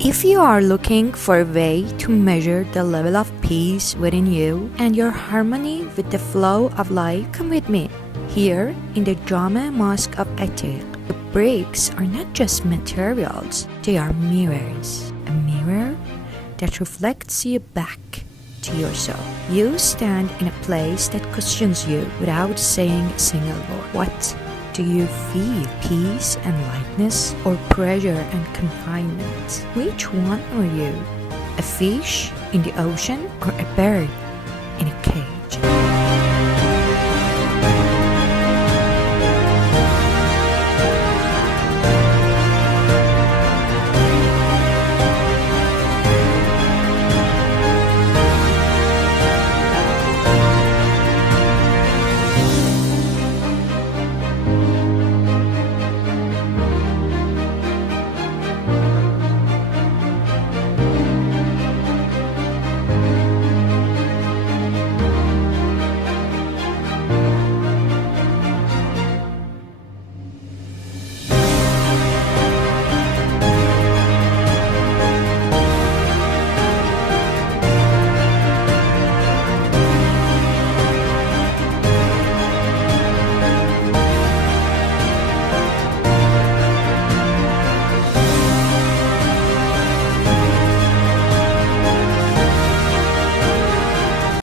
If you are looking for a way to measure the level of peace within you and your harmony with the flow of life, come with me. Here in the Jameh Mosque of Isfahan, the bricks are not just materials, they are mirrors. A mirror that reflects you back to your soul. You stand in a place that cushions you without saying a single word. What do you feel? Peace and lightness, or pressure and confinement? Which one are you? A fish in the ocean or a bird in a cage?